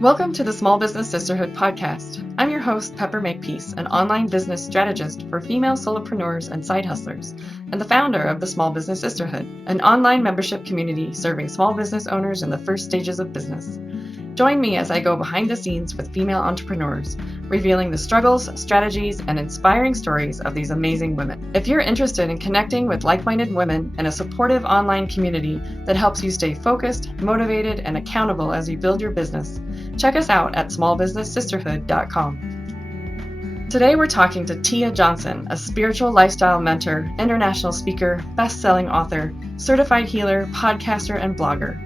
Welcome to the Small Business Sisterhood podcast. I'm your host, Pepper Makepeace, an online business strategist for female solopreneurs and side hustlers, and the founder of the Small Business Sisterhood, an online membership community serving small business owners in the first stages of business. Join me as I go behind the scenes with female entrepreneurs, revealing the struggles, strategies, and inspiring stories of these amazing women. If you're interested in connecting with like-minded women in a supportive online community that helps you stay focused, motivated, and accountable as you build your business, check us out at smallbusinesssisterhood.com. Today we're talking to Tia Johnson, a spiritual lifestyle mentor, international speaker, best-selling author, certified healer, podcaster, and blogger.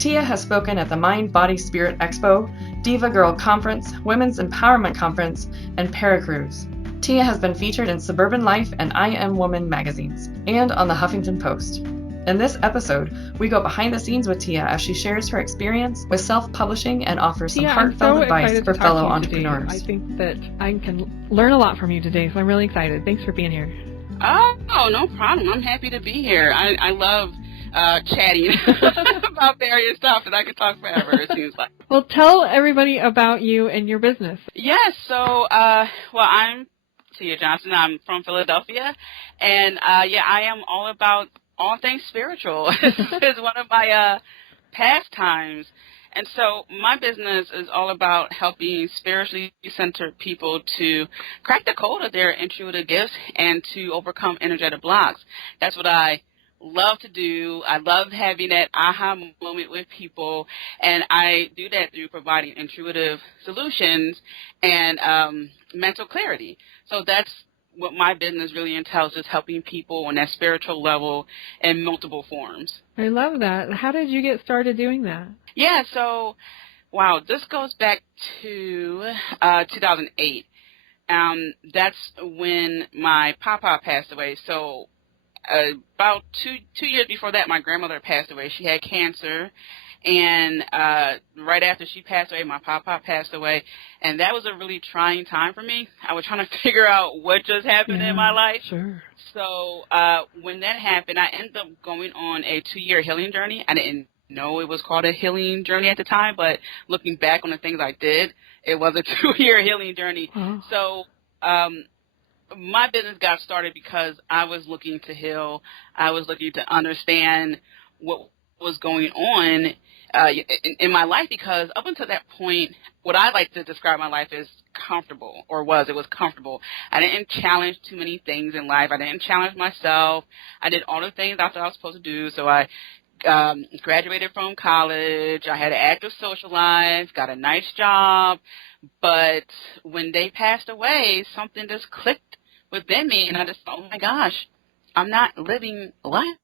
Tia has spoken at the Mind, Body, Spirit Expo, DivaGirl Conference, Women's Empowerment Conference, and PeriCruise. Tia has been featured in Suburban Life and I Am Woman magazines, and on the Huffington Post. In this episode, we go behind the scenes with Tia as she shares her experience with self-publishing and offers some heartfelt advice for fellow entrepreneurs. I think that I can learn a lot from you today, so I'm really excited. Thanks for being here. Oh, no problem. I'm happy to be here. I love chatting about various stuff, and I could talk forever, it seems like. Well, tell everybody about you and your business. Yes, so, I'm Tia Johnson. I'm from Philadelphia, and, I am all about all things spiritual. It's one of my pastimes. And so my business is all about helping spiritually centered people to crack the code of their intuitive gifts and to overcome energetic blocks. That's what I love to do. I love having that aha moment with people, and I do that through providing intuitive solutions and mental clarity. So that's what my business really entails, is helping people on that spiritual level in multiple forms. I love that. How did you get started doing that? Yeah, so, this goes back to 2008. That's when my papa passed away. So about two years before that, my grandmother passed away. She had cancer, and right after she passed away, my papa passed away, and that was a really trying time for me. I was trying to figure out what just happened in my life. Sure. So when that happened, I ended up going on a 2-year healing journey. I didn't know it was called a healing journey at the time, but looking back on the things I did, it was a 2-year healing journey. Oh. So my business got started because I was looking to heal. I was looking to understand what was going on in my life, because up until that point, what I like to describe my life as comfortable, it was comfortable. I didn't challenge too many things in life. I didn't challenge myself. I did all the things I thought I was supposed to do. So I graduated from college. I had an active social life, got a nice job. But when they passed away, something just clicked within me, and I just thought, oh my gosh, I'm not living life.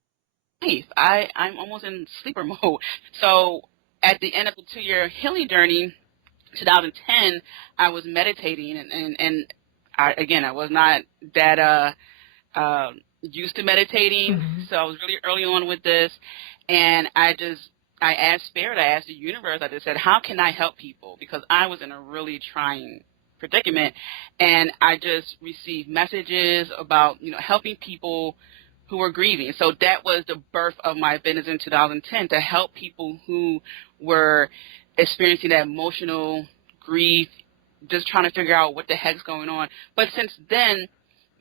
I'm almost in sleeper mode. So at the end of the 2-year healing journey, 2010, I was meditating, and I was not that used to meditating. Mm-hmm. So I was really early on with this, and I asked Spirit, I asked the universe, I just said, how can I help people? Because I was in a really trying predicament, and I just received messages about, helping people who were grieving. So that was the birth of my business in 2010, to help people who were experiencing that emotional grief, just trying to figure out what the heck's going on. But since then,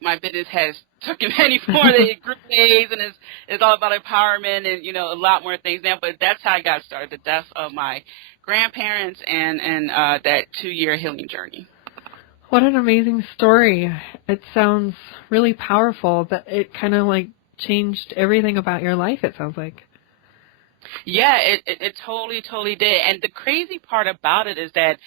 my business has taken many more group days, and it's all about empowerment and, a lot more things now. But that's how I got started, the death of my grandparents and that 2-year healing journey. What an amazing story. It sounds really powerful, that it kind of changed everything about your life, it sounds like. Yeah, it totally did. And the crazy part about it is that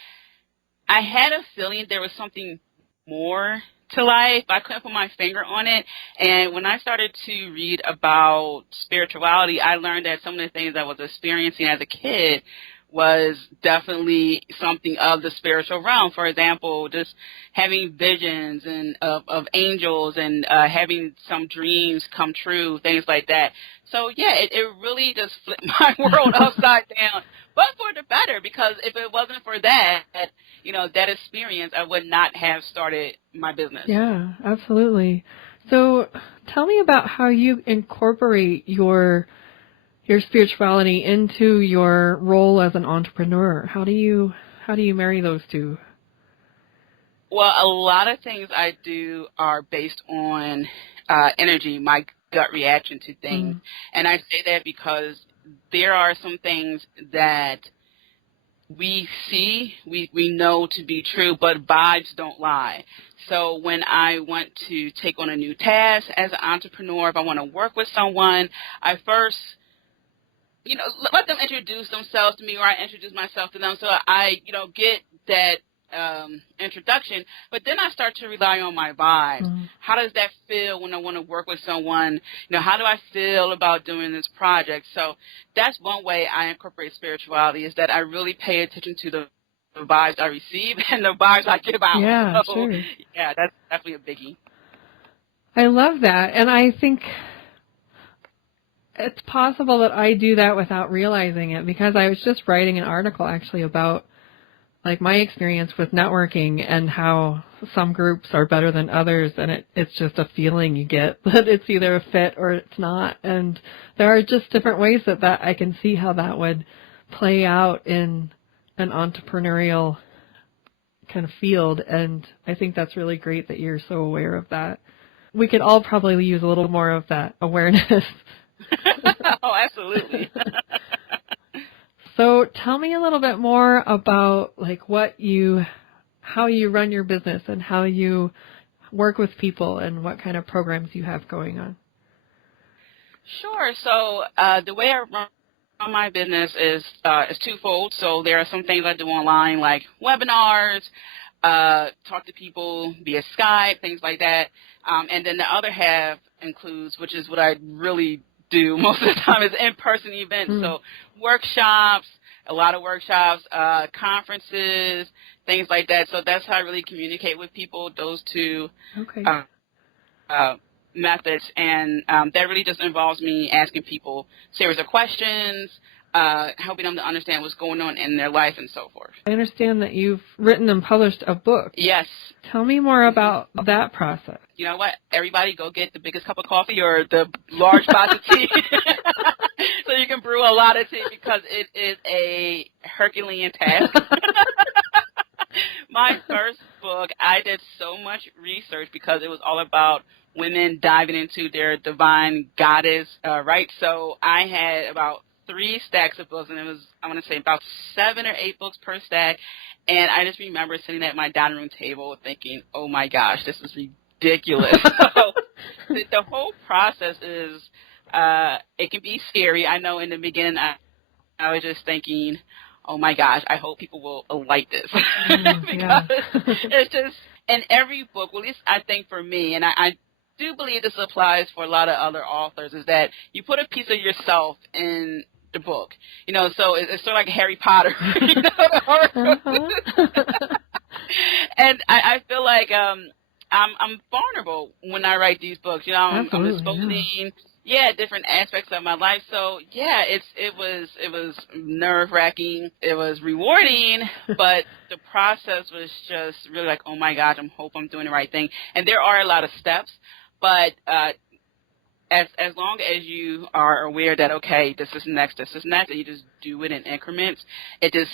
I had a feeling there was something more to life. I couldn't put my finger on it. And when I started to read about spirituality, I learned that some of the things I was experiencing as a kid was definitely something of the spiritual realm. For example, just having visions and of angels, and having some dreams come true, things like that. So yeah, it really just flipped my world upside down, but for the better, because if it wasn't for that, that experience, I would not have started my business. Yeah, absolutely. So tell me about how you incorporate your spirituality into your role as an entrepreneur. How do you how do you marry those two? Well, a lot of things I do are based on energy, my gut reaction to things. And I say that because there are some things that we see, we know to be true, but vibes don't lie. So when I want to take on a new task as an entrepreneur, if I want to work with someone, I first, let them introduce themselves to me, or I introduce myself to them. So I, get that introduction, but then I start to rely on my vibes. How does that feel when I want to work with someone? How do I feel about doing this project? So that's one way I incorporate spirituality, is that I really pay attention to the vibes I receive and the vibes I give out. Yeah, so, sure. Yeah, that's definitely a biggie. I love that. And I think it's possible that I do that without realizing it, because I was just writing an article actually about like my experience with networking and how some groups are better than others, and it's just a feeling you get that it's either a fit or it's not. And there are just different ways that I can see how that would play out in an entrepreneurial kind of field, and I think that's really great that you're so aware of that. We could all probably use a little more of that awareness. Oh, absolutely. So tell me a little bit more about like how you run your business and how you work with people and what kind of programs you have going on. Sure. So the way I run my business is twofold. So there are some things I do online, like webinars, talk to people via Skype, things like that. And then the other half includes, which is what I really do most of the time, is in-person events. So workshops, a lot of workshops, conferences, things like that. So that's how I really communicate with people, those two methods. And that really just involves me asking people series of questions, helping them to understand what's going on in their life and so forth. I understand that you've written and published a book. Yes. Tell me more about that process. You know what? Everybody go get the biggest cup of coffee or the large pot of tea so you can brew a lot of tea, because it is a Herculean task. My first book, I did so much research because it was all about women diving into their divine goddess, right? So I had about 3 stacks of books, and it was, I want to say, about 7 or 8 books per stack. And I just remember sitting at my dining room table thinking, oh my gosh, this is ridiculous. So the whole process is, it can be scary. I know in the beginning I was just thinking, oh my gosh, I hope people will like this. Because it's just, in every book, well, at least I think for me, and I do believe this applies for a lot of other authors, is that you put a piece of yourself in the book, so it's sort of like Harry Potter, and I feel like I'm vulnerable when I write these books. I'm exposing different aspects of my life. So it was nerve-wracking. It was rewarding, but the process was just really like, oh my gosh, I hope I'm doing the right thing. And there are a lot of steps, but as long as you are aware that, okay, this is next, and you just do it in increments, it just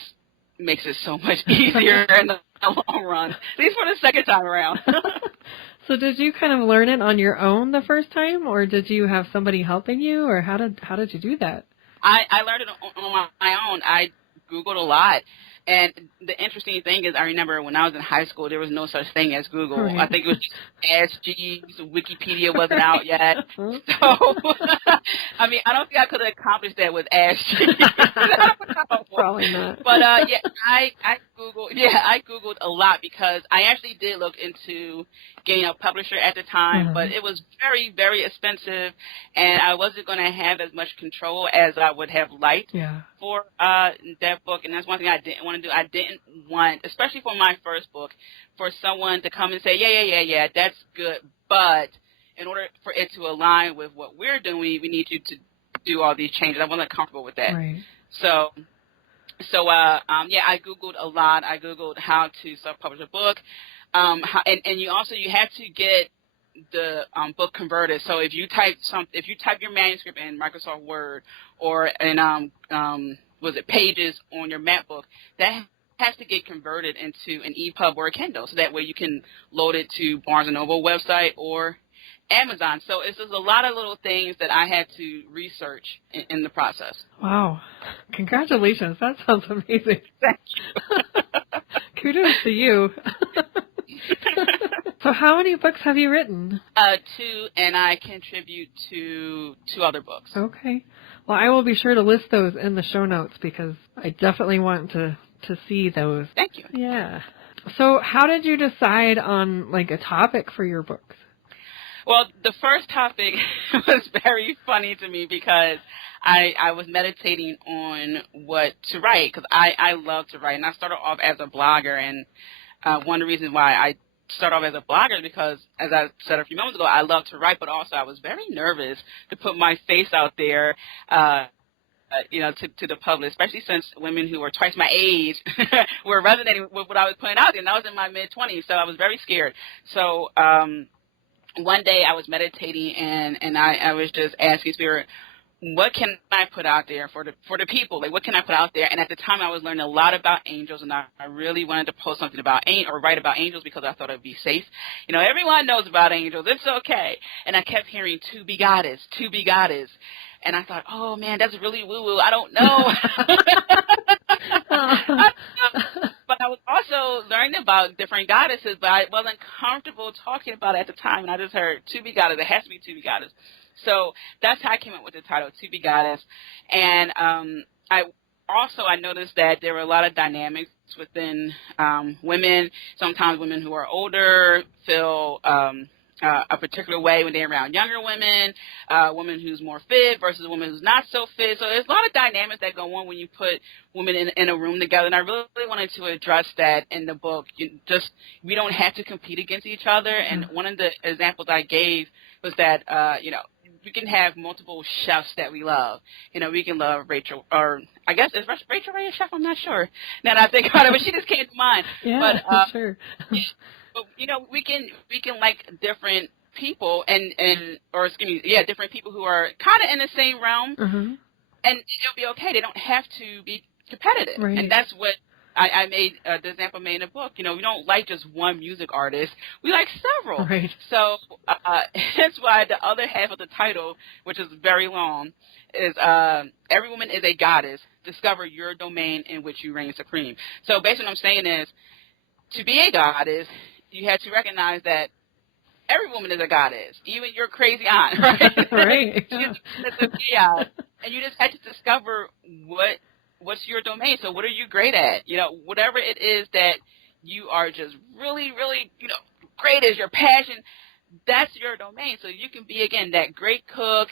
makes it so much easier in the long run, at least for the second time around. So did you kind of learn it on your own the first time, or did you have somebody helping you, or how did you do that? I learned it on my own. I Googled a lot. And the interesting thing is, I remember when I was in high school, there was no such thing as Google. Right. I think it was just Ask Jeeves. Wikipedia wasn't out yet. So, I mean, I don't think I could have accomplished that with Ask Jeeves. Probably not. But I Googled a lot, because I actually did look into getting a publisher at the time, but it was very, very expensive, and I wasn't going to have as much control as I would have liked for that book. And that's one thing I didn't want to do. I didn't want, especially for my first book, for someone to come and say, yeah, that's good, but in order for it to align with what we're doing, we need you to do all these changes. I wasn't comfortable with that. Right. So I Googled a lot. I Googled how to self-publish a book. And you have to get the book converted. So if you type your manuscript in Microsoft Word or in Pages on your MacBook, that has to get converted into an EPUB or a Kindle, so that way you can load it to Barnes & Noble website or Amazon. So it's just a lot of little things that I had to research in the process. Wow. Congratulations. That sounds amazing. Thank you. Kudos to you. So how many books have you written? 2, and I contribute to 2 other books. Okay. Well, I will be sure to list those in the show notes because I definitely want to see those. Thank you. Yeah. So how did you decide on like a topic for your books? Well, the first topic was very funny to me because I was meditating on what to write, because I love to write, and I started off as a blogger, and one of the reasons why I started off as a blogger is because, as I said a few moments ago, I love to write, but also I was very nervous to put my face out there, to the public, especially since women who were twice my age were resonating with what I was putting out there, and I was in my mid-20s, so I was very scared. So one day I was meditating, and I was just asking Spirit, what can I put out there for the people? Like, what can I put out there? And at the time, I was learning a lot about angels, and I really wanted to post something about or write about angels because I thought it would be safe. You know, everyone knows about angels. It's okay. And I kept hearing, to be goddess, to be goddess. And I thought, oh, man, that's really woo-woo. I don't know. But I was also learning about different goddesses, but I wasn't comfortable talking about it at the time. And I just heard, to be goddess. It has to be to be goddess. So that's how I came up with the title, To Be Goddess. And I noticed that there were a lot of dynamics within women. Sometimes women who are older feel a particular way when they're around younger women, women who's more fit versus a woman who's not so fit. So there's a lot of dynamics that go on when you put women in a room together. And I really wanted to address that in the book. We don't have to compete against each other. And one of the examples I gave was that, we can have multiple chefs that we love. You know, we can love Rachel, or I guess, is Rachel Ray a chef? I'm not sure. Now that I think about it, but she just came to mind. Yeah, but, sure. But, we can like different people different people who are kind of in the same realm, and it'll be okay. They don't have to be competitive. Right. And that's what I made, the example made in the book. We don't like just one music artist. We like several. Right. So that's why the other half of the title, which is very long, is Every Woman is a Goddess. Discover your domain in which you reign supreme. So basically what I'm saying is, to be a goddess, you have to recognize that every woman is a goddess, even your crazy aunt, right? Right. And you just have to discover what's your domain. So what are you great at? Whatever it is that you are just really, really, great as your passion, that's your domain. So you can be, again, that great cook,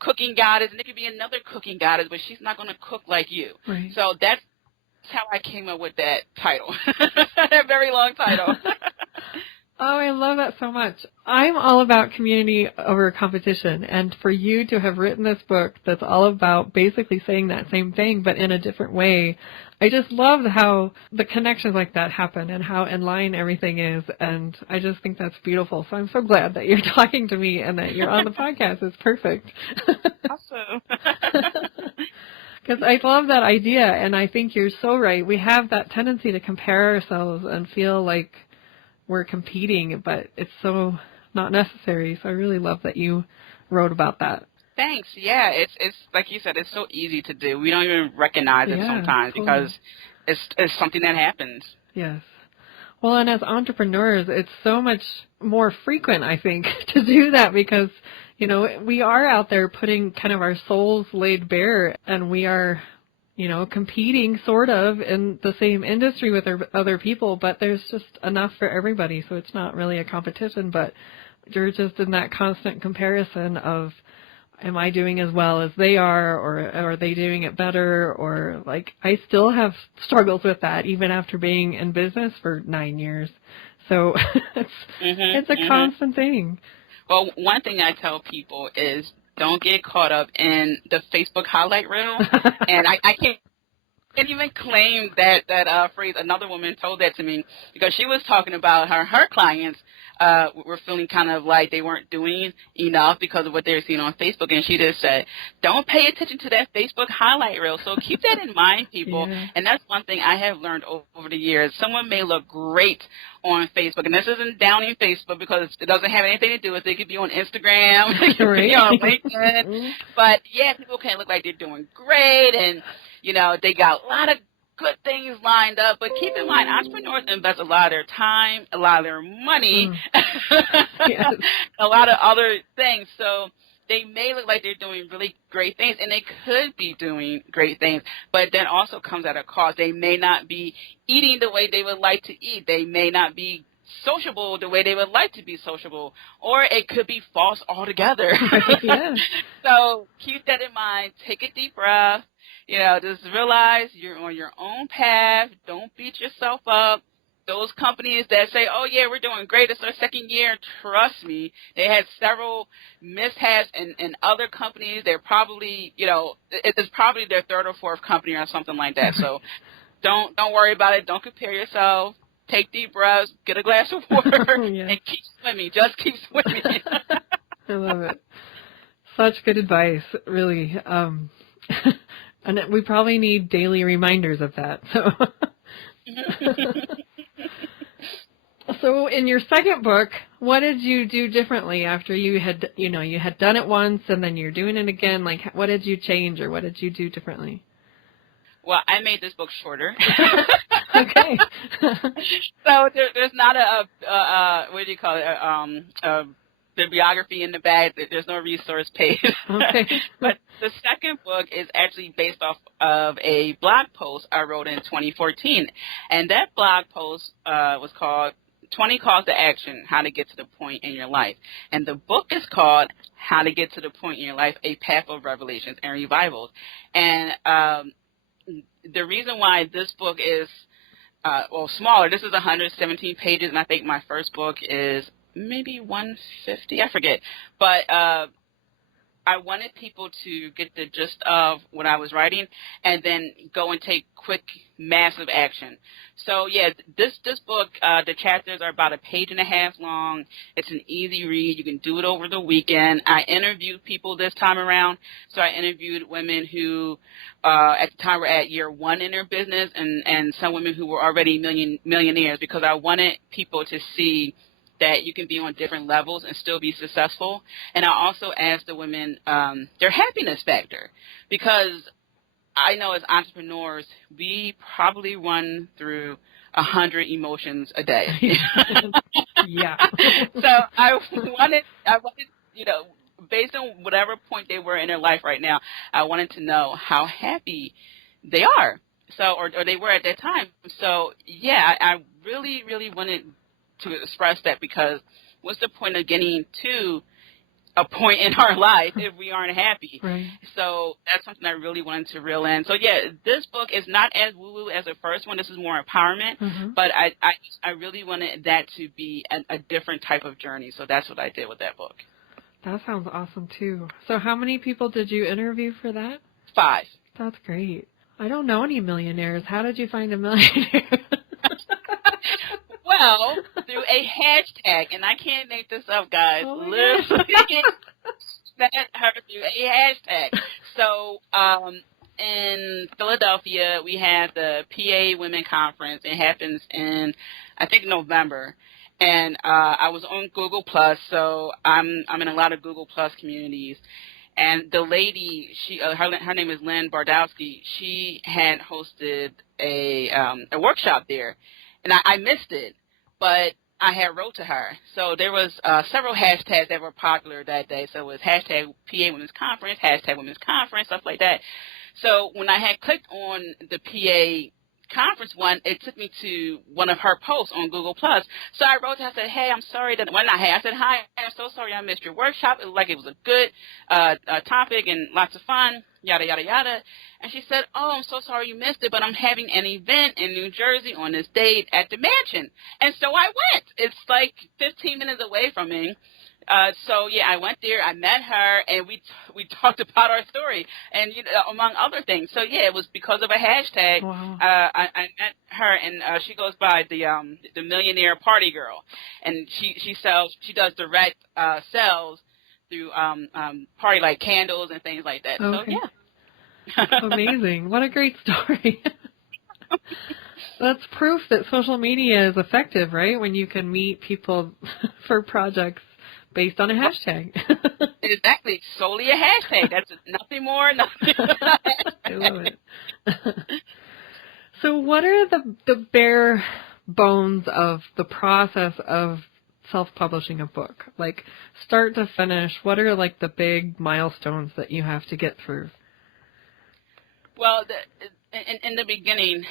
cooking goddess, and it could be another cooking goddess, but she's not going to cook like you. Right. So that's how I came up with that title, that very long title. Oh, I love that so much. I'm all about community over competition, and for you to have written this book that's all about basically saying that same thing but in a different way, I just love how the connections like that happen and how in line everything is, and I just think that's beautiful. So I'm so glad that you're talking to me and that you're on the podcast. It's perfect. Awesome. Because I love that idea, and I think you're so right. We have that tendency to compare ourselves and feel like we're competing, but it's so not necessary. So I really love that you wrote about that. Thanks. Yeah, it's like you said, it's so easy to do. We don't even recognize it sometimes because it's something that happens. Yes. Well, and as entrepreneurs, it's so much more frequent, I think, to do that because, we are out there putting kind of our souls laid bare, and we are, competing sort of in the same industry with other people, but there's just enough for everybody. So it's not really a competition, but you're just in that constant comparison of, am I doing as well as they are, or are they doing it better? Or like, I still have struggles with that even after being in business for 9 years. So it's a constant thing. Well, one thing I tell people is don't get caught up in the Facebook highlight reel. And I can't even claim that phrase. Another woman told that to me because she was talking about her clients were feeling kind of like they weren't doing enough because of what they were seeing on Facebook. And she just said, don't pay attention to that Facebook highlight reel. So keep that in mind, people. Yeah. And that's one thing I have learned over the years. Someone may look great on Facebook, and this isn't downing Facebook because it doesn't have anything to do with it. It could be on Instagram, it could be on LinkedIn. But, yeah, people can look like they're doing great, and, you know, they got a lot of good things lined up, but keep in mind, entrepreneurs invest a lot of their time, a lot of their money, Yes. a lot of other things. So they may look like they're doing really great things, and they could be doing great things, but that also comes at a cost. They may not be eating the way they would like to eat. They may not be sociable the way they would like to be sociable, or it could be false altogether. Yeah. So keep that in mind. Take a deep breath. You know, just realize you're on your own path. Don't beat yourself up. Those companies that say, oh, yeah, we're doing great, it's our second year, trust me, they had several mishaps in other companies. They're probably, you know, it's probably their third or fourth company or something like that. So don't worry about it. Don't compare yourself. Take deep breaths, get a glass of water, and keep swimming. Just keep swimming. I love it. Such good advice, really. And we probably need daily reminders of that. So in your second book, what did you do differently after you had done it once and then you're doing it again? Like, what did you change or what did you do differently? Well, I made this book shorter. Okay. So there's not what do you call it? A bibliography in the back. There's no resource page. Okay. But the second book is actually based off of a blog post I wrote in 2014. And that blog post was called 20 Calls to Action, How to Get to the Point in Your Life. And the book is called How to Get to the Point in Your Life, A Path of Revelations and Revivals. And the reason why this book is, smaller, this is 117 pages, and I think my first book is maybe 150, I forget. But I wanted people to get the gist of what I was writing and then go and take quick, massive action. So, yeah, this book, the chapters are about a page and a half long. It's an easy read. You can do it over the weekend. I interviewed people this time around. So I interviewed women who at the time were at year one in their business and some women who were already millionaires because I wanted people to see that you can be on different levels and still be successful. And I also asked the women their happiness factor because I know as entrepreneurs, we probably run through 100 emotions a day. Yeah. So I wanted, you know, based on whatever point they were in their life right now, I wanted to know how happy they are. So, or they were at that time. So, yeah, I really, really wanted to express that because what's the point of getting to a point in our life if we aren't happy? Right. So that's something I really wanted to reel in. So, yeah, this book is not as woo-woo as the first one. This is more empowerment, but I really wanted that to be a different type of journey. So that's what I did with that book. That sounds awesome, too. So how many people did you interview for that? 5. That's great. I don't know any millionaires. How did you find a millionaire? Well, through a hashtag, and I can't make this up, guys. Oh Literally, met her through a hashtag. So, in Philadelphia, we had the PA Women Conference. It happens in, I think, November. And I was on Google Plus, so I'm in a lot of Google Plus communities. And the lady, her name is Lynn Bardowski. She had hosted a workshop there, and I missed it, but I had wrote to her. So there was several hashtags that were popular that day. So it was hashtag PA Women's Conference, hashtag Women's Conference, stuff like that. So when I had clicked on the PA conference one, it took me to one of her posts on Google Plus. So I wrote to her, I said, hey, I'm sorry that, well, not hey, I said, hi, I'm so sorry I missed your workshop. It looked like it was a good topic and lots of fun, yada, yada, yada. And she said, oh, I'm so sorry you missed it, but I'm having an event in New Jersey on this date at the mansion. And so I went. It's like 15 minutes away from me. So yeah, I went there, I met her, and we talked about our story, and among other things. So yeah, it was because of a hashtag. Wow. I met her, and she goes by the millionaire party girl, and she does direct sales through party like candles and things like that. Okay. So yeah. Amazing. What a great story. That's proof that social media is effective, right? When you can meet people for projects based on a hashtag. Exactly. Solely a hashtag. That's nothing more, nothing. I love it. So what are the bare bones of the process of self-publishing a book? Like start to finish, what are like the big milestones that you have to get through? Well, in the beginning,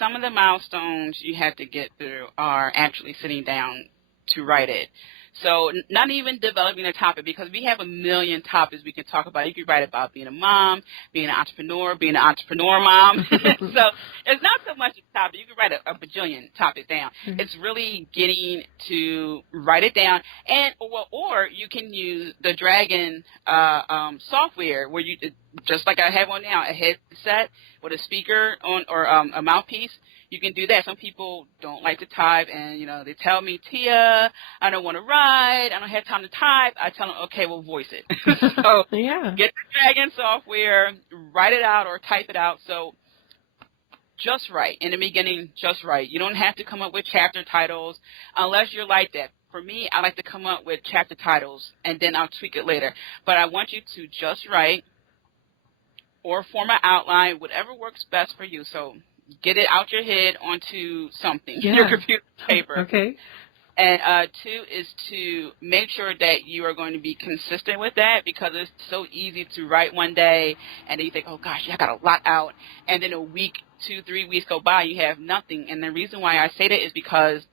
some of the milestones you have to get through are actually sitting down to write it. So not even developing a topic, because we have a million topics we can talk about. You could write about being a mom, being an entrepreneur mom. So it's not so much a topic. You could write a bajillion topics down. Mm-hmm. It's really getting to write it down, and or you can use the Dragon software where you, just like I have one now, a headset with a speaker on or a mouthpiece. You can do that. Some people don't like to type, and, they tell me, Tia, I don't want to write. I don't have time to type. I tell them, okay, well, voice it. So yeah. Get the Dragon software, write it out or type it out. So just write. In the beginning, just write. You don't have to come up with chapter titles unless you're like that. For me, I like to come up with chapter titles, and then I'll tweak it later. But I want you to just write or form an outline, whatever works best for you. So get it out your head onto something, your computer paper. Okay. And 2 is to make sure that you are going to be consistent with that, because it's so easy to write one day and then you think, oh gosh, I got a lot out. And then a week, 2, 3 weeks go by, you have nothing. And the reason why I say that is because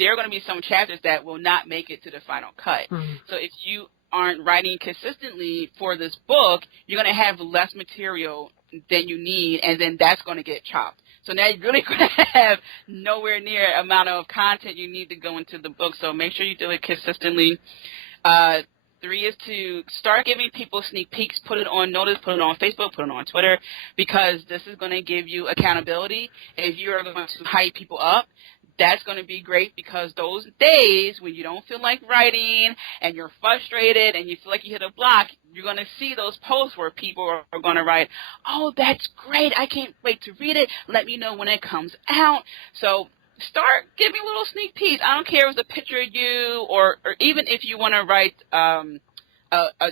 there are going to be some chapters that will not make it to the final cut. Mm-hmm. So if you aren't writing consistently for this book, you're going to have less material than you need, and then that's going to get chopped. So now you're really going to have nowhere near amount of content you need to go into the book. So make sure you do it consistently. 3 is to start giving people sneak peeks. Put it on notice, put it on Facebook, put it on Twitter, because this is going to give you accountability. If you are going to hype people up, that's going to be great, because those days when you don't feel like writing and you're frustrated and you feel like you hit a block, you're going to see those posts where people are going to write, oh, that's great. I can't wait to read it. Let me know when it comes out. So start giving little sneak peeks. I don't care if it's a picture of you or even if you want to write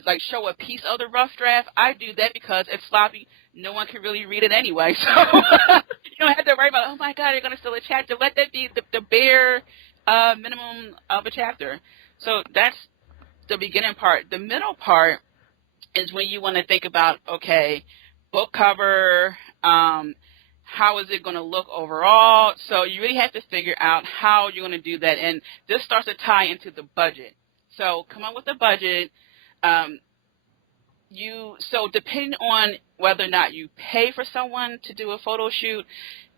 like show a piece of the rough draft. I do that because it's sloppy. No one can really read it anyway. So you don't have to worry about, oh, my God, you're going to steal a chapter. Let that be the bare minimum of a chapter. So that's the beginning part. The middle part is when you want to think about, okay, book cover, how is it going to look overall? So you really have to figure out how you're going to do that. And this starts to tie into the budget. So come up with a budget. So depending on whether or not you pay for someone to do a photo shoot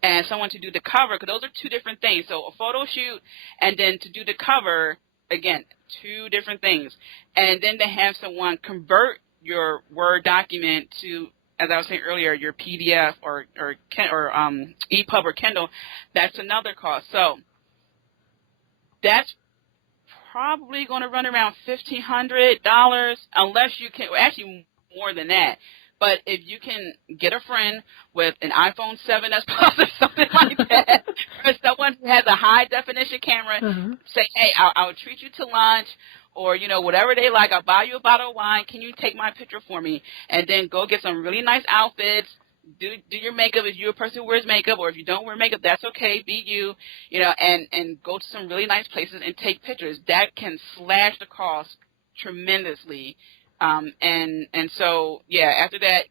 and someone to do the cover, because those are 2 different things. So a photo shoot and then to do the cover, again, 2 different things. And then to have someone convert your Word document to, as I was saying earlier, your PDF or EPUB or Kindle, that's another cost. So that's probably going to run around $1,500 unless you can, well, actually more than that. But if you can get a friend with an iPhone 7 that's positive, something like that, or someone who has a high definition camera, say, hey, I'll treat you to lunch, or, whatever they like, I'll buy you a bottle of wine. Can you take my picture for me? And then go get some really nice outfits. Do your makeup if you're a person who wears makeup, or if you don't wear makeup, that's okay. Be you, and go to some really nice places and take pictures. That can slash the cost tremendously. And so, after that,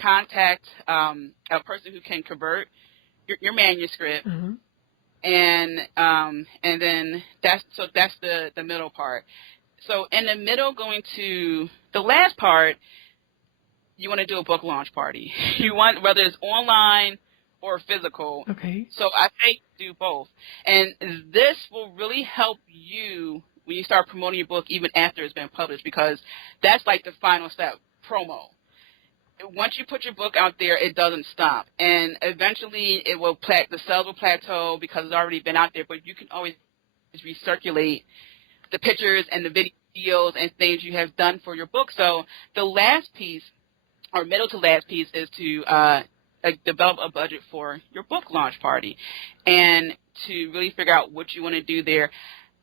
contact a person who can convert your manuscript, and then that's the middle part. So in the middle, going to the last part, you want to do a book launch party. You want, whether it's online or physical. Okay. So I say do both. And this will really help you when you start promoting your book even after it's been published, because that's like the final step, promo. Once you put your book out there, it doesn't stop, and eventually it will the sales will plateau because it's already been out there. But you can always recirculate the pictures and the videos and things you have done for your book. So the last piece, or middle to last piece, is to develop a budget for your book launch party, and to really figure out what you want to do there.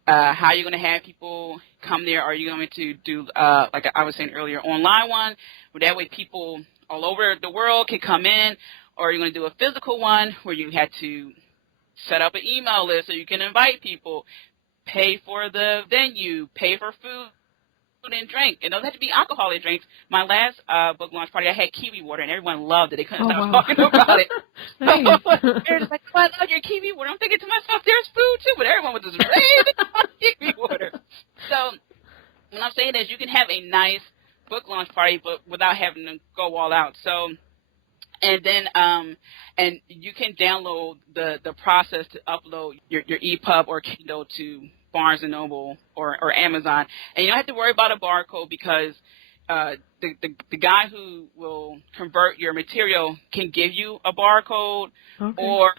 How you're going to have people come there. Are you going to do, like I was saying earlier, online one, where that way people all over the world can come in, or are you going to do a physical one where you had to set up an email list so you can invite people, pay for the venue, pay for food and drink. And those had to be alcoholic drinks. My last book launch party, I had kiwi water, and everyone loved it. They couldn't stop talking about it. Nice. They're just like, oh, I love your kiwi water. I'm thinking to myself, there's food too, but everyone was just raving about kiwi water. So what I'm saying is you can have a nice book launch party, but without having to go all out. So, and then and you can download the process to upload your EPUB or Kindle to Barnes & Noble or Amazon, and you don't have to worry about a barcode, because the guy who will convert your material can give you a barcode, or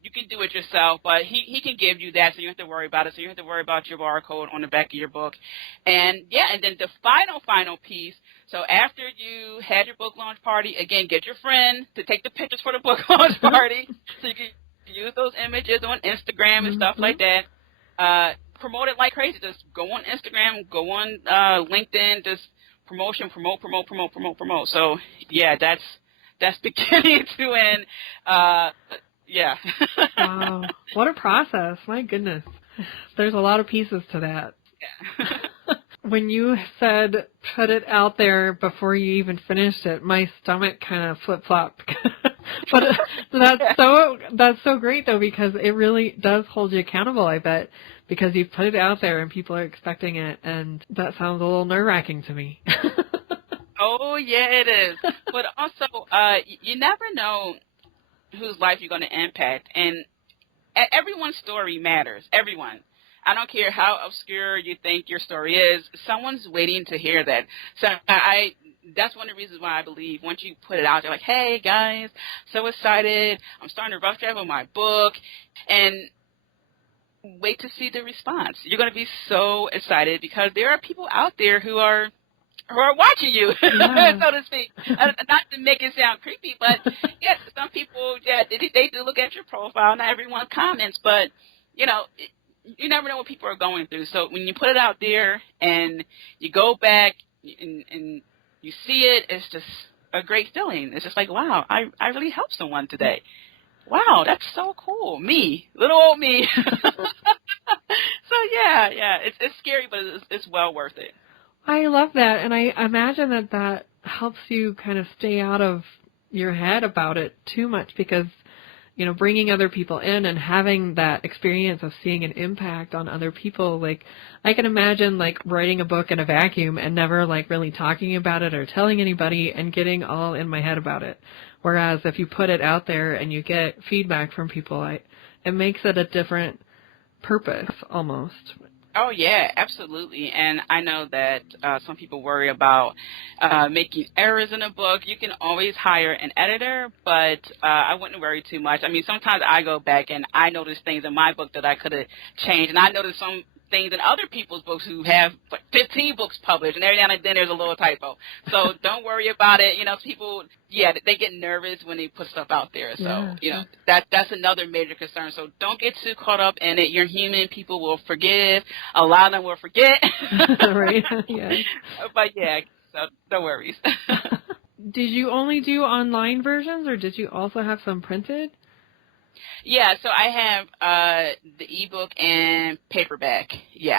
you can do it yourself, but he can give you that, so you don't have to worry about it. So you don't have to worry about your barcode on the back of your book. And yeah, and then the final piece, so after you had your book launch party, again, get your friend to take the pictures for the book launch party, so you can use those images on Instagram and stuff like that. Promote it like crazy. Just go on Instagram, go on LinkedIn, just promote. So yeah, that's beginning to end. Yeah. Wow, what a process! My goodness, there's a lot of pieces to that. Yeah. When you said put it out there before you even finished it, my stomach kind of flip-flopped. But that's so great, though, because it really does hold you accountable, I bet, because you've put it out there and people are expecting it, and that sounds a little nerve-wracking to me. Oh, yeah, it is. But also, you never know whose life you're going to impact, and everyone's story matters. Everyone. I don't care how obscure you think your story is. Someone's waiting to hear that. So that's one of the reasons why I believe once you put it out there, like, hey, guys, so excited. I'm starting a rough draft of my book. And wait to see the response. You're going to be so excited because there are people out there who are watching you, yeah. so to speak. Not to make it sound creepy, but yes, some people, they do look at your profile. Not everyone comments, but, you know, you never know what people are going through. So when you put it out there and you go back and you see it, it's just a great feeling. It's just like, wow, I really helped someone today. Wow, that's so cool. Me, little old me. So yeah, it's scary, but it's well worth it. I love that, and I imagine that helps you kind of stay out of your head about it too much, because, you know, bringing other people in and having that experience of seeing an impact on other people, like, I can imagine, like, writing a book in a vacuum and never, like, really talking about it or telling anybody and getting all in my head about it. Whereas if you put it out there and you get feedback from people, it makes it a different purpose almost. Oh, yeah, absolutely. And I know that some people worry about making errors in a book. You can always hire an editor, but I wouldn't worry too much. I mean, sometimes I go back and I notice things in my book that I could have changed, and I notice some things in other people's books who have like 15 books published, and every now and then there's a little typo. So don't worry about it. You know, people, they get nervous when they put stuff out there. So, you know, that's another major concern. So don't get too caught up in it. You're human. People will forgive. A lot of them will forget. Right. Yeah. But yeah, so no worries. Did you only do online versions, or did you also have some printed? Yeah, so I have the ebook and paperback,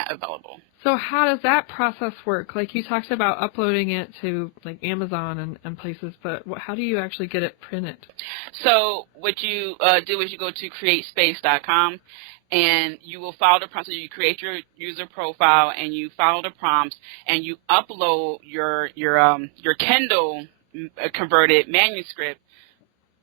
available. So how does that process work? Like, you talked about uploading it to, like, Amazon and places, but how do you actually get it printed? So what you do is you go to createspace.com, and you will follow the prompts. So you create your user profile, and you follow the prompts, and you upload your Kindle converted manuscript.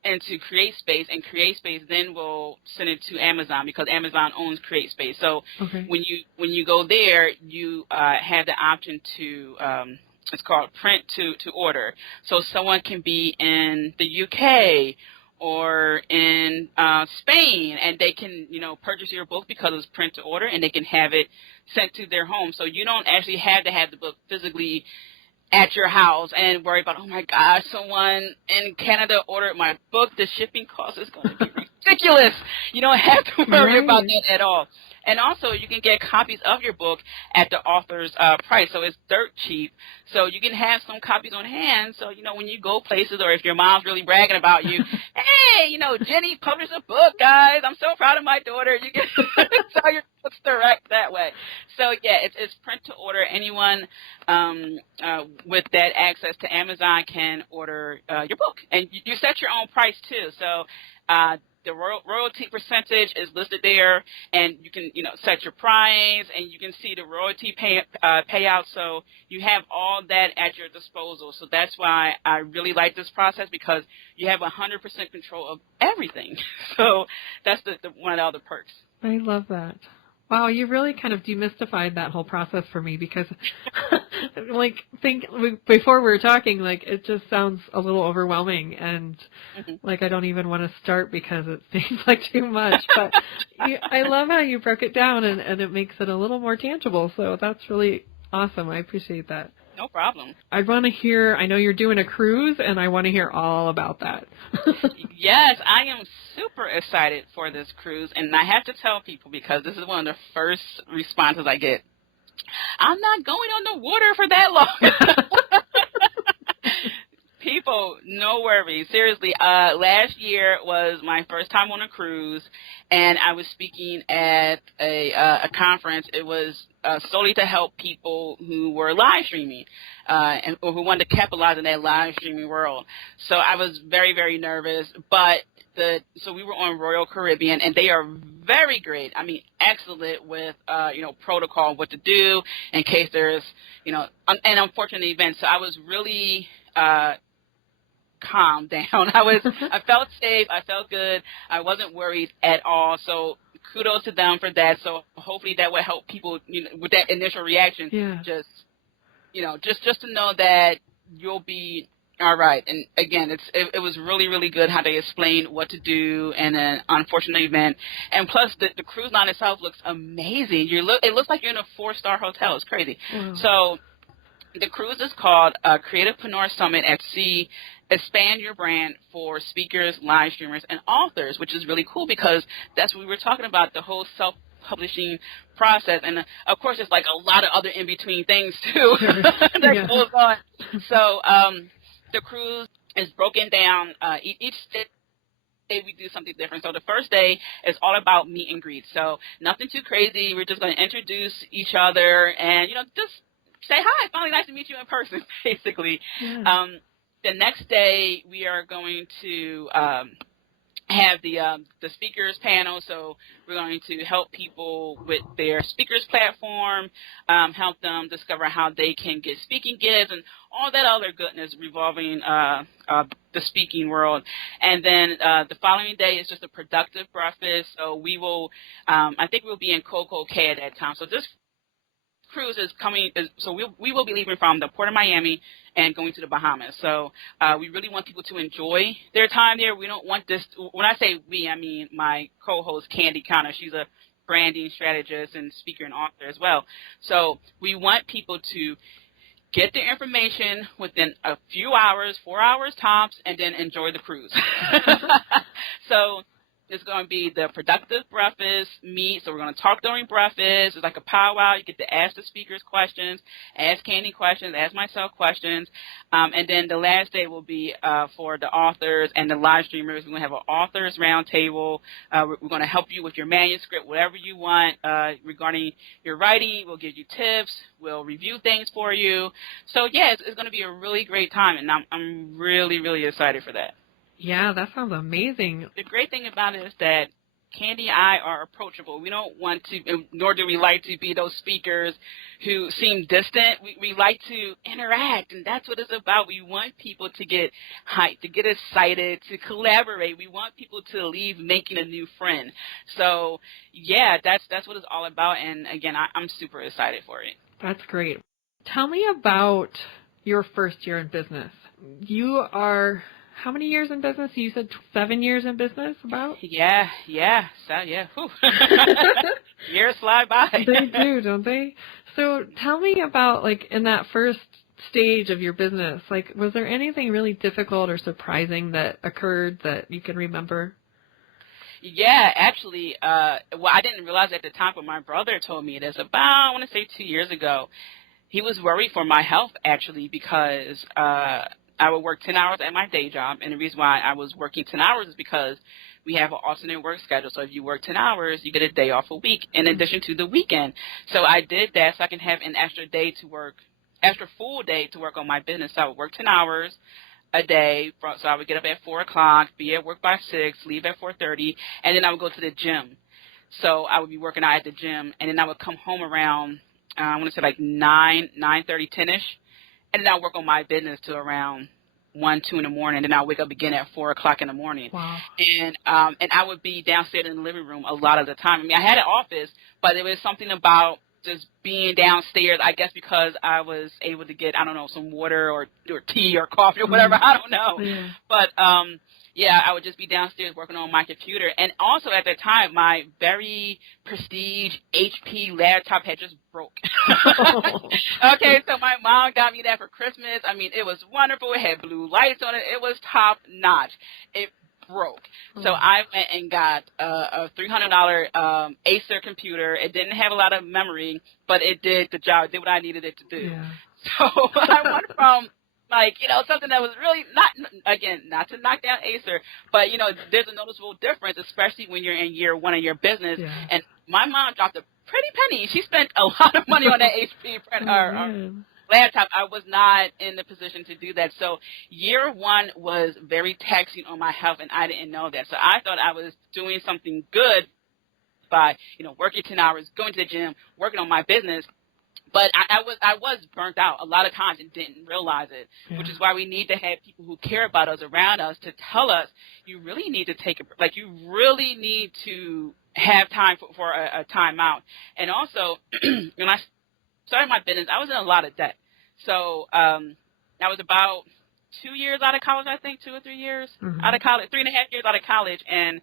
into CreateSpace, and CreateSpace then will send it to Amazon because Amazon owns CreateSpace. So when you go there, you have the option to it's called print to order. So someone can be in the UK or in Spain, and they can, purchase your book because it's print to order, and they can have it sent to their home. So you don't actually have to have the book physically at your house and worry about, oh my gosh, someone in Canada ordered my book. The shipping cost is going to be ridiculous. You don't have to worry about that at all. And also, you can get copies of your book at the author's price, so it's dirt cheap. So you can have some copies on hand. So, when you go places, or if your mom's really bragging about you, hey, Jenny published a book, guys. I'm so proud of my daughter. You can sell your books direct that way. So, yeah, it's print to order. Anyone with that access to Amazon can order your book. And you set your own price, too. So, the royalty percentage is listed there, and you can, set your price, and you can see the royalty payout. So you have all that at your disposal. So that's why I really like this process, because you have 100% control of everything. So that's the one of the other perks. I love that. Wow, you really kind of demystified that whole process for me, because before we were talking, it just sounds a little overwhelming, and I don't even want to start because it seems like too much. But I love how you broke it down, and it makes it a little more tangible. So that's really awesome. I appreciate that. No problem. I want to hear, I know you're doing a cruise, and I want to hear all about that. Yes, I am super excited for this cruise, and I have to tell people, because this is one of the first responses I get. I'm not going on the water for that long. People, no worries. Seriously, last year was my first time on a cruise, and I was speaking at a conference. It was solely to help people who were live streaming or who wanted to capitalize in that live streaming world. So I was very, very nervous, but so we were on Royal Caribbean, and they are very great. I mean, excellent with, protocol, what to do in case there's, an unfortunate event. So I was really calm down. I felt safe. I felt good. I wasn't worried at all. So kudos to them for that. So hopefully that will help people, with that initial reaction. Yeah. Just to know that you'll be all right. And again, it was really, really good how they explained what to do in an unfortunate event. And plus, the cruise line itself looks amazing. It looks like you're in a 4-star hotel. It's crazy. Wow. So the cruise is called Creativepreneur Summit at Sea. Expand your brand for speakers, live streamers, and authors, which is really cool, because that's what we were talking about, the whole self-publishing process. And, of course, there's a lot of other in-between things, too, that goes on. So the cruise is broken down. Each day we do something different. So the first day is all about meet and greet. So nothing too crazy. We're just going to introduce each other and, just say hi. Finally, nice to meet you in person, basically. Yeah. The next day, we are going to have the speakers panel. So we're going to help people with their speakers platform, help them discover how they can get speaking gigs and all that other goodness revolving the speaking world. And then the following day is just a productive breakfast. So we will, I think we'll be in Coco Cay at that time. So this cruise is coming, so we will be leaving from the Port of Miami and going to the Bahamas. So we really want people to enjoy their time there. We don't want this, when I say we, I mean my co-host Candy Connor. She's a branding strategist and speaker and author as well. So we want people to get the information within a few hours, 4 hours tops, and then enjoy the cruise. So it's going to be the productive breakfast meet. So we're going to talk during breakfast. It's like a powwow. You get to ask the speakers questions, ask Candy questions, ask myself questions. And then the last day will be for the authors and the live streamers. We're going to have an authors roundtable. We're going to help you with your manuscript, whatever you want regarding your writing. We'll give you tips. We'll review things for you. So, yeah, it's going to be a really great time, and I'm really, really excited for that. Yeah, that sounds amazing. The great thing about it is that Candy and I are approachable. We don't want to, nor do we like to be those speakers who seem distant. We like to interact, and that's what it's about. We want people to get hyped, to get excited, to collaborate. We want people to leave making a new friend. So, yeah, that's what it's all about, and again, I'm super excited for it. That's great. Tell me about your first year in business. You are... How many years in business? You said 7 years in business, about? Yeah. So, yeah. Years fly by. They do, don't they? So tell me about, like, in that first stage of your business, like, was there anything really difficult or surprising that occurred that you can remember? Yeah, actually, well, I didn't realize at the time, but my brother told me this about, I want to say 2 years ago. He was worried for my health, actually, because I would work 10 hours at my day job, and the reason why I was working 10 hours is because we have an alternate work schedule. So if you work 10 hours, you get a day off a week in addition to the weekend. So I did that so I can have an extra day to work, extra full day to work on my business. So I would work 10 hours a day. So I would get up at 4 o'clock, be at work by 6, leave at 4:30, and then I would go to the gym. So I would be working out at the gym, and then I would come home around, I want to say like 9:30, 10-ish. And then I'll work on my business till around 1, 2 in the morning. Then I'll wake up again at 4 o'clock in the morning. Wow. And I would be downstairs in the living room a lot of the time. I mean, I had an office, but there was something about just being downstairs, I guess because I was able to get, I don't know, some water or tea or coffee or whatever. I don't know. Yeah. But, yeah, I would just be downstairs working on my computer. And also at that time, my very prestige HP laptop had just broke. Okay, so my mom got me that for Christmas. I mean, it was wonderful. It had blue lights on it. It was top notch. It broke. So I went and got a $300 Acer computer. It didn't have a lot of memory, but it did the job. It did what I needed it to do. Yeah. So I went from, like, you know, something that was really not to knock down Acer, but, you know, there's a noticeable difference, especially when you're in year one of your business. Yeah. And my mom dropped a pretty penny. She spent a lot of money on that HP laptop. I was not in the position to do that. So year one was very taxing on my health, and I didn't know that. So I thought I was doing something good by, you know, working 10 hours, going to the gym, working on my business. But I was burnt out a lot of times and didn't realize it, which is why we need to have people who care about us around us to tell us you really need to take you really need to have time for a time out. And also, when I started my business, I was in a lot of debt. So I was about 2 years out of college, I think, 2 or 3 years out of college, 3.5 years out of college, and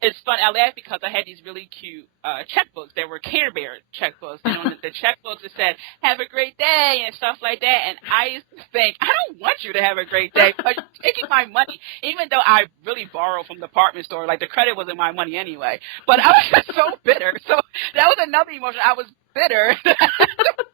it's fun. I laugh because I had these really cute checkbooks. They were Care Bear checkbooks. And on the checkbooks it said, "Have a great day," and stuff like that. And I used to think, I don't want you to have a great day, but you're taking my money, even though I really borrowed from the department store. Like, the credit wasn't my money anyway. But I was just so bitter. So that was another emotion. I was bitter to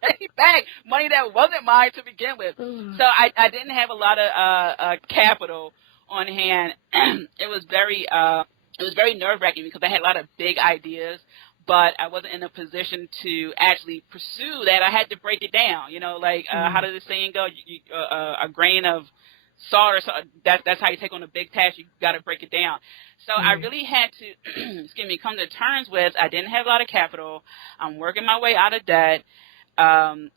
pay back money that wasn't mine to begin with. So I didn't have a lot of capital on hand. It was very nerve-wracking because I had a lot of big ideas, but I wasn't in a position to actually pursue that. I had to break it down, you know, like how does the saying go? A grain of salt or something, that's how you take on a big task. You got to break it down. So I really had to come to terms with I didn't have a lot of capital. I'm working my way out of debt. I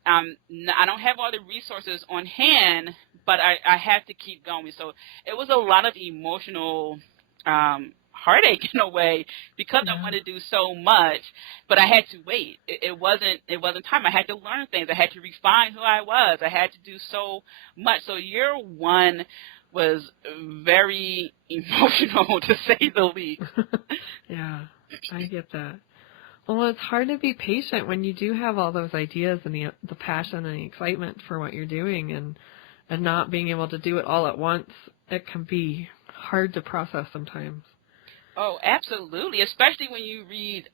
don't have all the resources on hand, but I have to keep going. So it was a lot of emotional heartache in a way because I wanted to do so much, but I had to wait. It wasn't time. I had to learn things. I had to refine who I was. I had to do so much. So year one was very emotional, to say the least. Yeah, I get that. Well, it's hard to be patient when you do have all those ideas and the passion and the excitement for what you're doing, and not being able to do it all at once. It can be hard to process sometimes. Oh, absolutely, especially when you read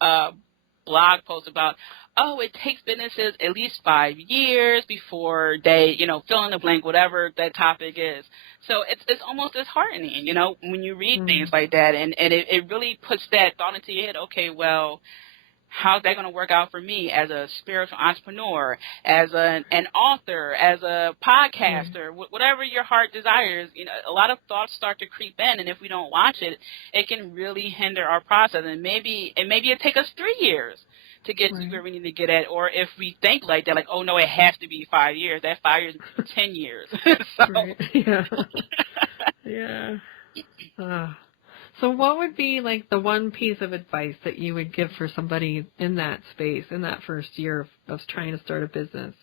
blog posts about, it takes businesses at least 5 years before they, you know, fill in the blank, whatever that topic is. So it's almost disheartening, you know, when you read things like that, and it really puts that thought into your head, okay, well, how's that going to work out for me as a spiritual entrepreneur, as an author, as a podcaster, whatever your heart desires. A lot of thoughts start to creep in, and if we don't watch it, it can really hinder our process. And maybe it take us 3 years to get to where we need to get at. Or if we think like that, like, oh no, it has to be 5 years. That 5 years is 10 years. Yeah. So what would be like the one piece of advice that you would give for somebody in that space, in that first year of trying to start a business?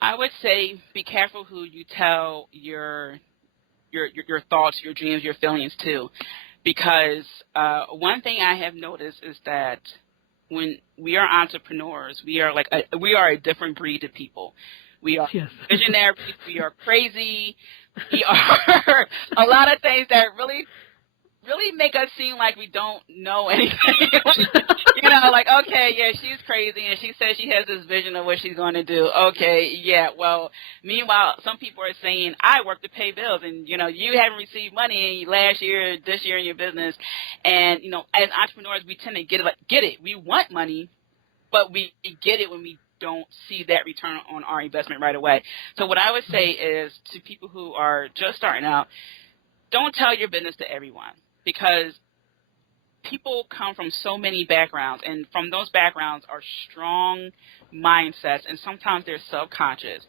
I would say be careful who you tell your thoughts, your dreams, your feelings to, because one thing I have noticed is that when we are entrepreneurs, we are a different breed of people. We are visionary people. We are crazy. We are a lot of things that really make us seem like we don't know anything. Like, okay, yeah, she's crazy, and she says she has this vision of what she's going to do. Okay, yeah, well, meanwhile, some people are saying, I work to pay bills, and, you haven't received money last year, this year in your business. And, as entrepreneurs, we tend to get it. We want money, but we get it when we don't see that return on our investment right away. So what I would say is to people who are just starting out, don't tell your business to everyone, because people come from so many backgrounds, and from those backgrounds are strong mindsets, and sometimes they're subconscious.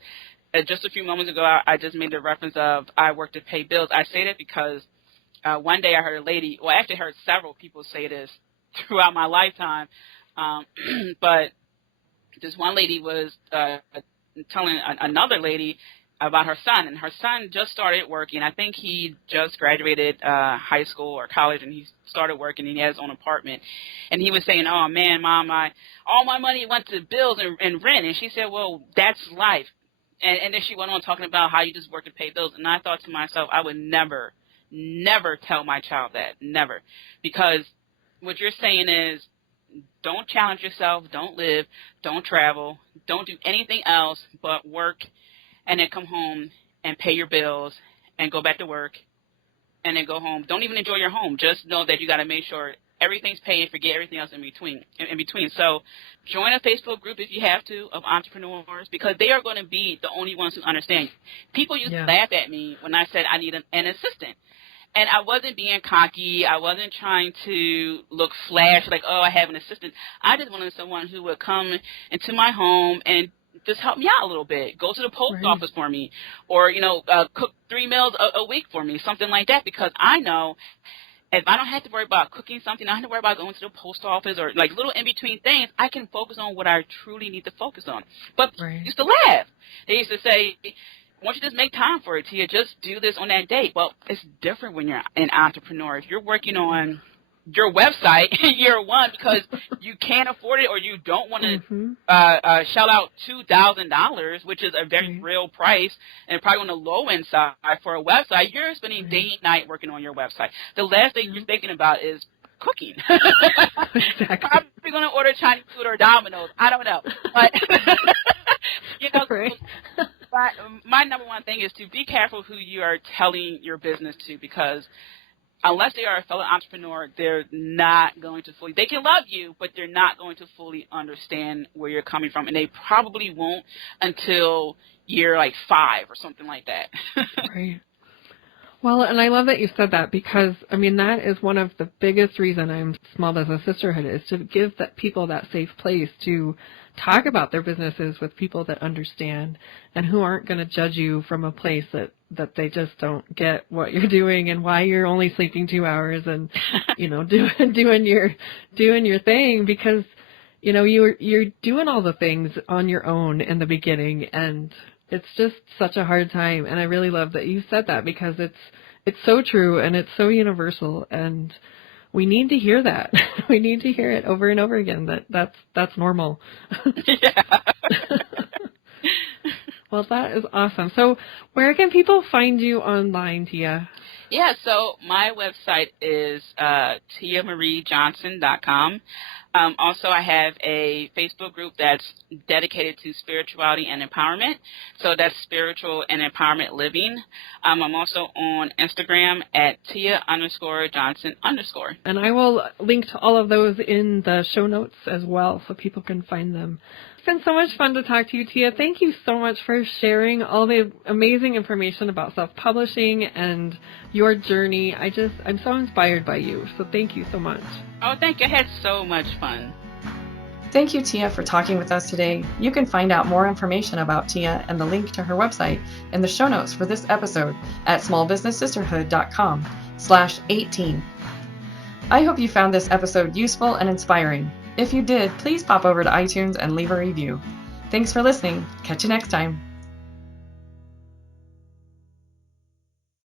Just a few moments ago, I just made the reference of I work to pay bills. I say that because one day I heard a lady, well, I actually heard several people say this throughout my lifetime, but this one lady was telling another lady about her son, and her son just started working. I think he just graduated high school or college, and he started working, and he has his own apartment. And he was saying, oh, man, Mom, all my money went to bills and rent. And she said, well, that's life. And then she went on talking about how you just work to pay bills. And I thought to myself, I would never tell my child that, never. Because what you're saying is, don't challenge yourself, don't live, don't travel, don't do anything else but work, and then come home and pay your bills and go back to work and then go home. Don't even enjoy your home. Just know that you got to make sure everything's paid, forget everything else in between. So join a Facebook group if you have to of entrepreneurs, because they are going to be the only ones who understand. People used to laugh at me when I said I need an assistant. And I wasn't being cocky. I wasn't trying to look flash like, oh, I have an assistant. I just wanted someone who would come into my home and just help me out a little bit. Go to the post office for me, or, cook 3 meals a week for me, something like that, because I know if I don't have to worry about cooking something, I don't have to worry about going to the post office or like little in-between things, I can focus on what I truly need to focus on. But people used to laugh. They used to say, why don't you just make time for it, Tia? Just do this on that date. Well, it's different when you're an entrepreneur. If you're working on your website year one because you can't afford it or you don't want to shell out $2,000, which is a very real price and probably on the low end side for a website, you're spending day and night working on your website. The last thing you're thinking about is cooking. Exactly. Probably going to order Chinese food or Domino's. I don't know. But, but my number one thing is to be careful who you are telling your business to, because unless they are a fellow entrepreneur, they're not going to fully, they can love you, but they're not going to fully understand where you're coming from. And they probably won't until year like 5 or something like that. Right. Well, and I love that you said that, because, I mean, that is one of the biggest reason I'm Small Business Sisterhood, is to give that people that safe place to talk about their businesses with people that understand and who aren't going to judge you from a place that they just don't get what you're doing and why you're only sleeping 2 hours and, doing your thing, because, you're doing all the things on your own in the beginning, and it's just such a hard time. And I really love that you said that, because it's so true and it's so universal, and we need to hear that. We need to hear it over and over again, that's normal. Yeah. Well, that is awesome. So where can people find you online, Tia? Yeah, so my website is tiamariejohnson.com. Also, I have a Facebook group that's dedicated to spirituality and empowerment. So that's Spiritual and Empowerment Living. I'm also on Instagram at Tia_Johnson_. And I will link to all of those in the show notes as well so people can find them. It's been so much fun to talk to you, Tia. Thank you so much for sharing all the amazing information about self-publishing and your journey. I'm so inspired by you, so thank you so much. Oh, thank you. I had so much fun. Thank you, Tia, for talking with us today. You can find out more information about Tia and the link to her website in the show notes for this episode at smallbusinesssisterhood.com/18. I hope you found this episode useful and inspiring. If you did, please pop over to iTunes and leave a review. Thanks for listening. Catch you next time.